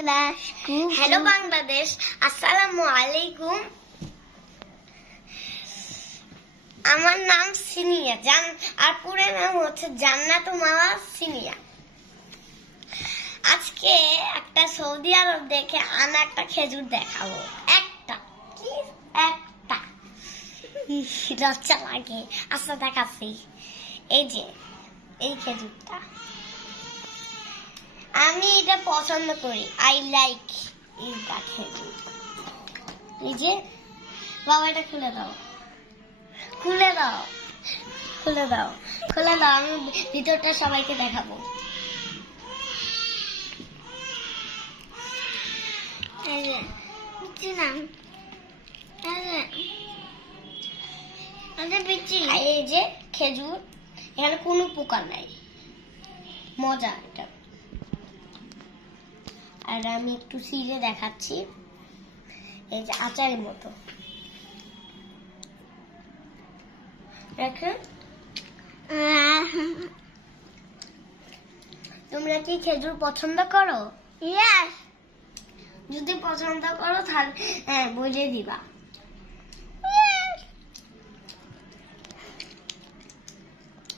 Hello Bangladesh, আসসালামু আলাইকুম। আমার নাম সিনিয়া আর পুরো নাম হচ্ছে জান্নাতুল মাওয়া সিনিয়া। আজকে একটা সৌদি আরব দেখে আনা একটা খেজুর দেখাবো। একটা লজ্জা লাগে। আচ্ছা দেখাচ্ছি। এই যে এই খেজুরটা আমি এটা পছন্দ করি। আই লাইক এটা খেজুর। এই যে বাবা, এটা খুলে দাও, খুলে দাও, খুলে দাও, খুলে দাও। আমি ভিতরটা সবাইকে দেখাবো। এই যে খেজুর, এখানে কোনো পোকা নাই, মজা এটা। আর আমি একটু সিলে দেখাচ্ছি। এই যে আচারের মতো দেখেন। তোমরা কি খেজুর পছন্দ করো? যদি পছন্দ করো তাহলে বলে দিবা।